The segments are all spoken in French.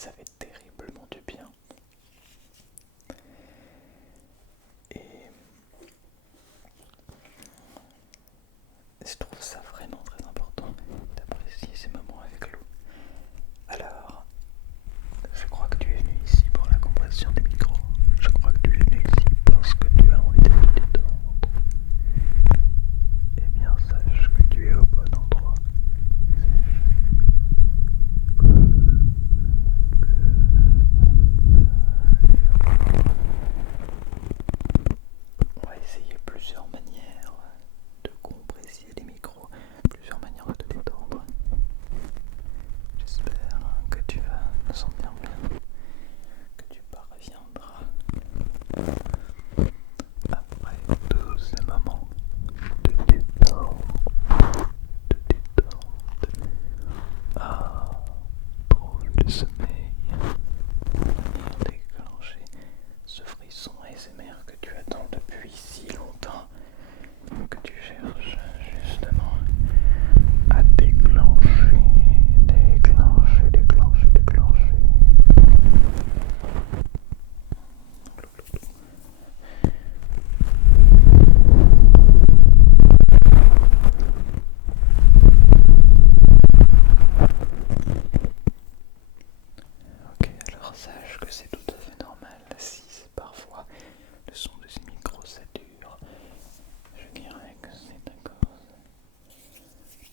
ça fait terriblement du bien. Et je trouve ça vraiment très important d'apprécier ces moments avec l'eau. Alors, je crois que tu es venu ici pour la compression des micros. Je crois que tu es venu ici parce que tu as envie de te détendre. Eh bien, sache que tu es au bon endroit. On va essayer plusieurs manières de compresser les micros, plusieurs manières de te détendre. J'espère que tu vas te sentir bien, que tu parviendras après tous ces moments de détente, à trouver le sommeil, venir déclencher ce frisson ASMR que tu attends depuis si longtemps, que tu cherches justement à déclencher, déclencher, déclencher, déclencher. Ok, alors sache que c'est tout à fait normal si parfois le son de ces micros sature. Je dirais que c'est à cause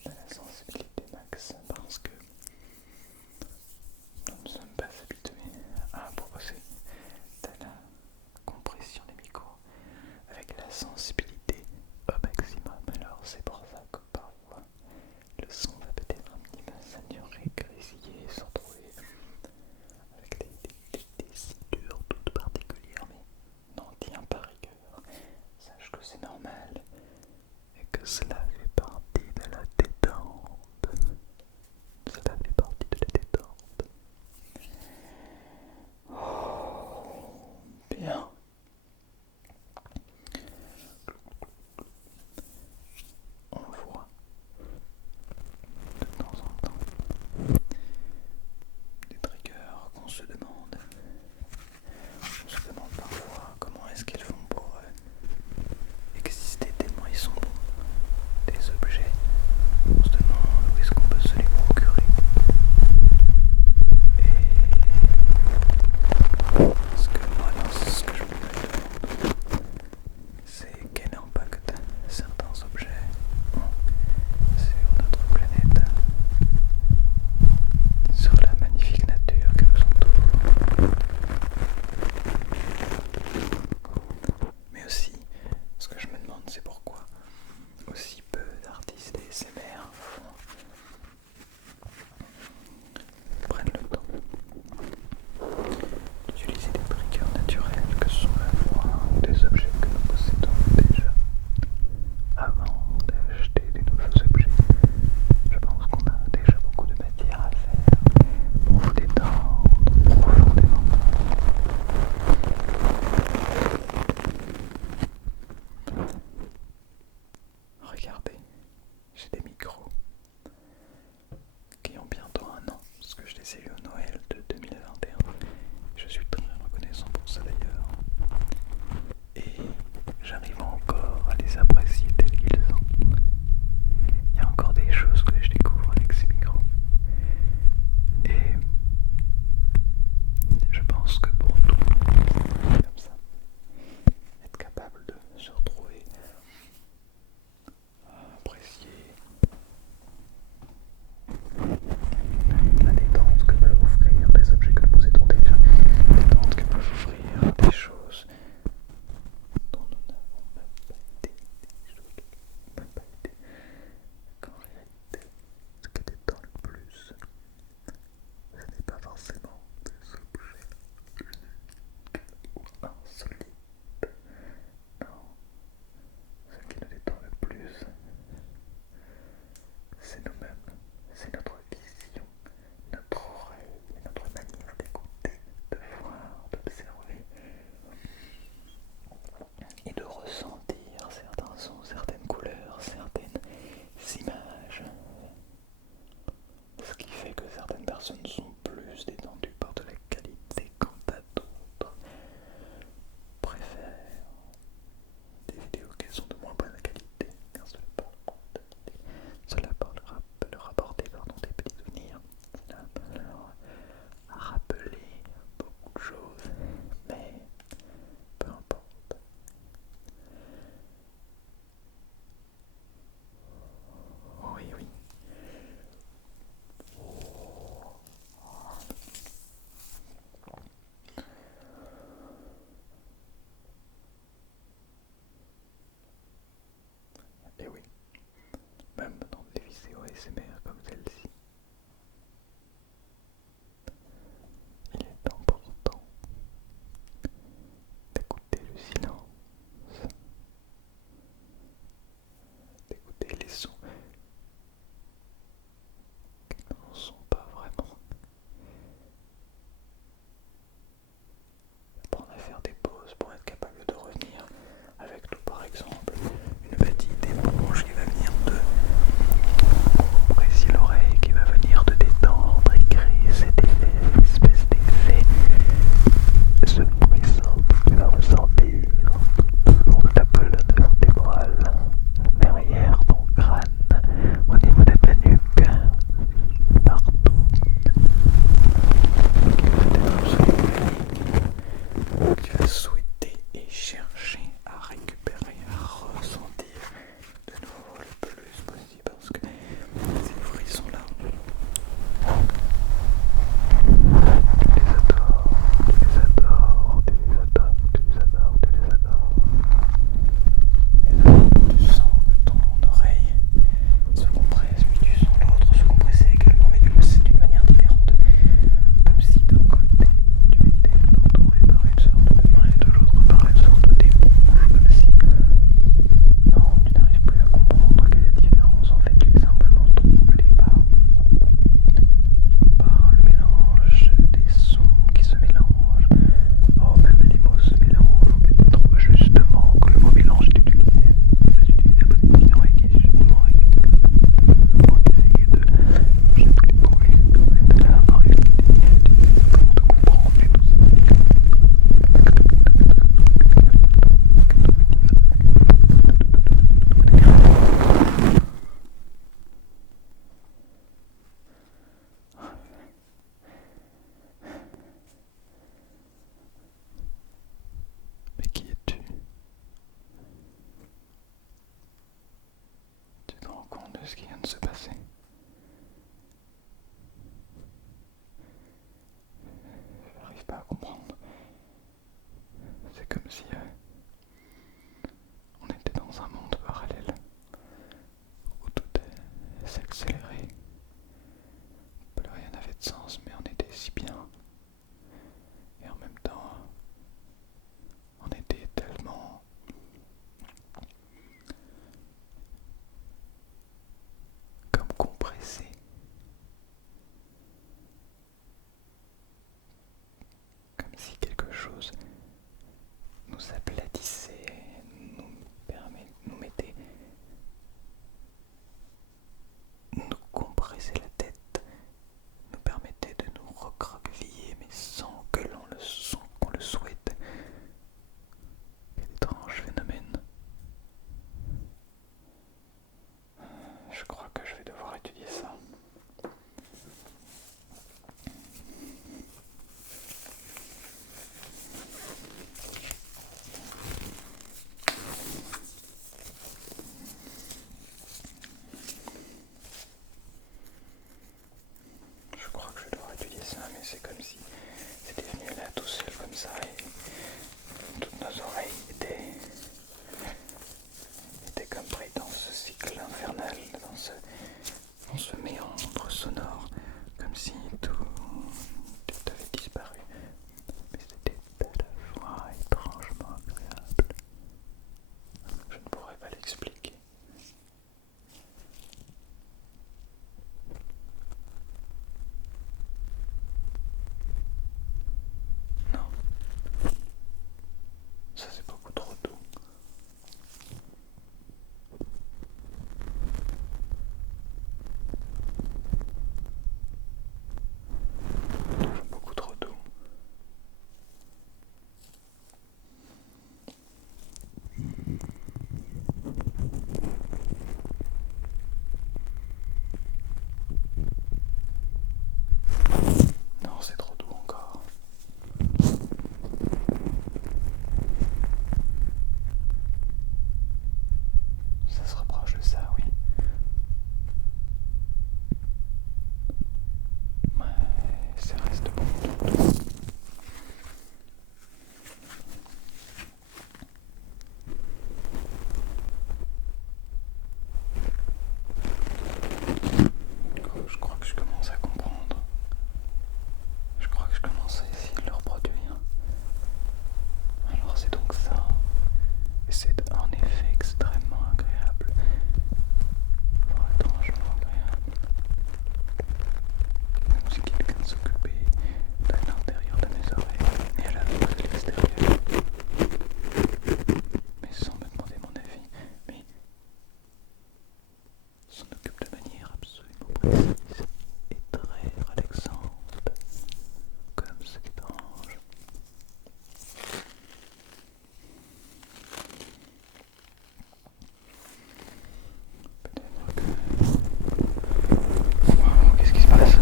de la sensibilité max parce que nous ne sommes pas habitués à procéder à la compression des micros avec la sensibilité au maximum. Alors c'est pour ça que parfois le son va peut-être un petit peu saturer, grésiller, se retrouver avec des tessitures toutes particulières, mais n'en tiens pas rigueur. Sache que c'est normal et que cela fait partie de la détente. Cela fait partie de la détente. Oh, bien. On voit de temps en temps des triggers qu'on se demande. On se demande parfois comment est-ce qu'ils font pour exister tellement ils sont bons. Des objets, on se demande où est-ce qu'on peut se les procurer. Et ce que moi, ce que je me demande, c'est quel impact certains objets ont sur notre planète, sur la magnifique nature qui nous entoure. Mais aussi, ce que je me demande, c'est pourquoi aussi peu d'artistes ASMR prennent le temps d'utiliser des triggers naturels que sont la voix ou des objets que nous possédons déjà avant d'acheter des nouveaux objets. Je pense qu'on a déjà beaucoup de matière à faire pour vous détendre profondément. Regardez, j'ai des micros qui ont bientôt un an, parce que je les ai eu au Noël de 2021. Je suis très reconnaissant pour ça d'ailleurs. Et j'arrive encore à les apprécier tels qu'ils sont. Il y a encore des choses que je découvre avec ces micros. Et je pense que pour tout le monde, comme ça, être capable de se retrouver à apprécier la détente que peuvent offrir des objets que nous possédons déjà, la détente que peuvent offrir des choses dont nous n'avons même pas idée, des choses dont nous n'avons même pas idée, qu'en réalité, ce qui détend le plus, ce n'est pas forcément des objets uniques ou insolites. Non, ce qui nous détend le plus, c'est nous-mêmes, c'est notre vision, notre oreille, notre manière d'écouter, de voir, d'observer et de ressentir certains sons, certaines couleurs, certaines images. Ce qui fait que certaines personnes sont plus détendues par de sonore, comme si tout avait disparu. Mais c'était à la fois étrangement agréable. Je ne pourrais pas l'expliquer. Non, ça c'est beaucoup trop doux. Beaucoup trop doux. Non, c'est trop doux encore. Ça se rapproche de ça, oui. Mais ça reste beaucoup trop doux. Je crois que je commence à comprendre. Je crois que je commence à essayer de le reproduire. Alors c'est donc ça. Et c'est en effet extrêmement agréable. Étrangement agréable. Comme si quelqu'un s'occupait de l'intérieur de mes oreilles et à la fois de l'extérieur. Mais sans me demander mon avis. Mais s'en occupe de manière absolument précise et très relaxante. Comme c'est étrange. Wow, qu'est-ce qui se passe?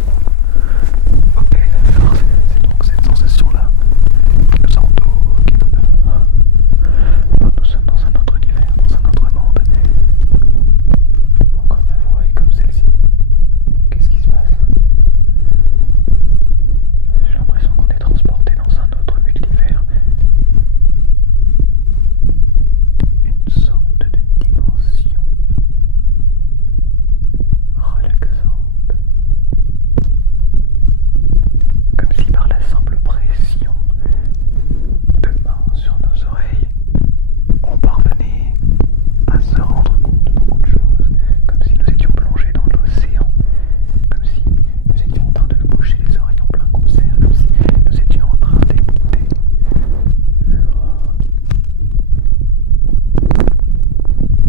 Ok, alors c'est donc cette sensation-là qui nous entoure, qui nous parle. Nous sommes dans un autre univers, dans un autre monde. Encore ma voix est comme celle-ci. Qu'est-ce qui se passe? J'ai l'impression qu'on est transporté dans un autre multivers. Une sorte de dimension relaxante. Comme si par la simple pression de mains sur nos oreilles, on parvenait à se rendre compte de beaucoup de choses, comme si nous étions plongés dans l'océan, comme si nous étions en train de nous boucher les oreilles en plein concert, comme si nous étions en train d'écouter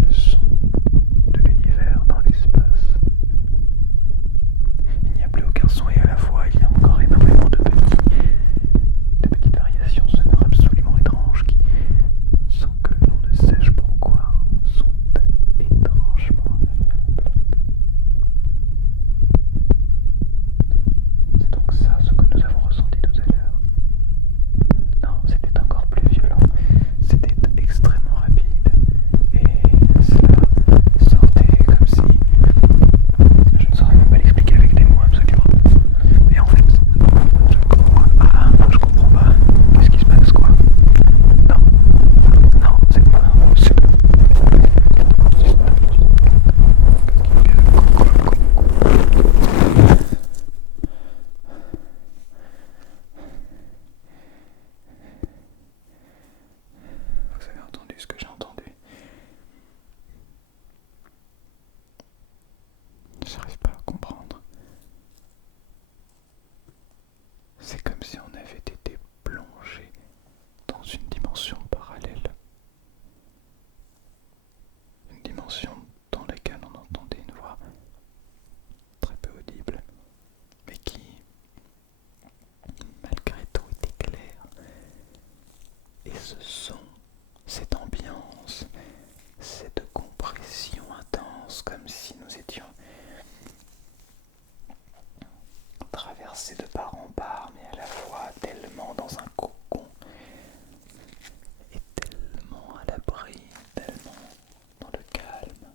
le son de l'univers dans l'espace. Il n'y a plus aucun son et à la fois il y a encore énormément de petites variations sonores absolument étranges qui, sans que l'on ne sache pourquoi, sont étrangement agréables. C'est donc ça ce que nous avons ressenti tout à l'heure. Non, c'était encore plus violent, c'était extrêmement rapide et cela sortait comme si... Je ne saurais même pas l'expliquer avec des mots absolument. Mais en fait, je comprends pas. Qu'est-ce qui se passe quoi? Non, non, c'est pas un mot, c'est... Vous avez entendu ce que j'ai entendu? J'arrive pas à comprendre. C'est comme si on avait été plongé dans une dimension parallèle. Une dimension dans laquelle on entendait une voix très peu audible, mais qui, malgré tout, était claire. Et ce son, cette ambiance, cette compression intense, comme si nous étions traversés de part en part, mais à la fois tellement dans un cocon et tellement à l'abri, tellement dans le calme.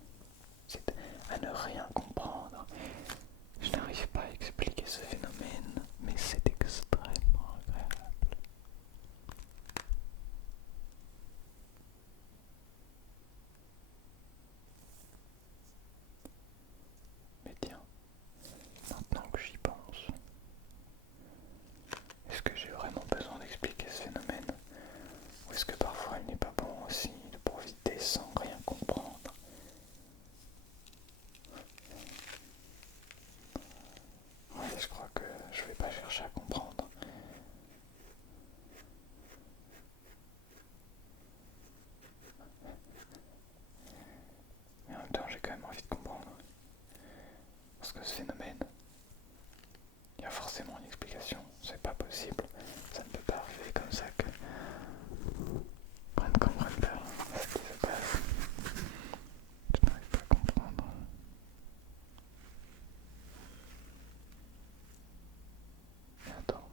C'est à ne rien comprendre. Je n'arrive pas à expliquer ce phénomène, mais c'est extrêmement agréable. Mais tiens, je vais pas chercher à comprendre. Mais en même temps, j'ai quand même envie de comprendre. Parce que ce phénomène, il y a forcément une explication. C'est pas possible. Ça ne peut pas arriver comme ça que qu'on ne comprenne pas ce qui se passe. Je n'arrive pas à comprendre. Mais attends.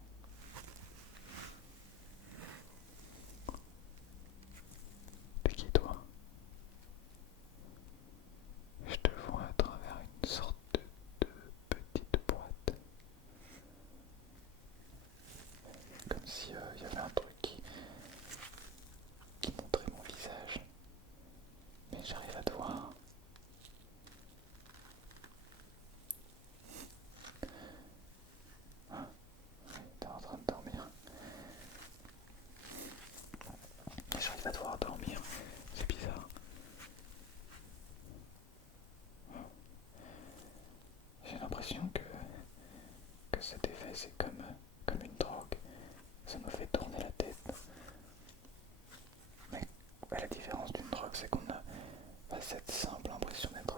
T'es qui toi? Je te vois à travers une sorte de petite boîte. Comme si y avait un truc qui montrait mon visage. Mais j'arrive à te voir. Ah, oui, t'es en train de dormir. Mais j'arrive à te voir dormir. C'est bizarre. J'ai l'impression que cet effet c'est comme une drogue. Ça me fait tourner la tête. Mais la différence d'une drogue c'est qu'on a pas cette simple impression d'être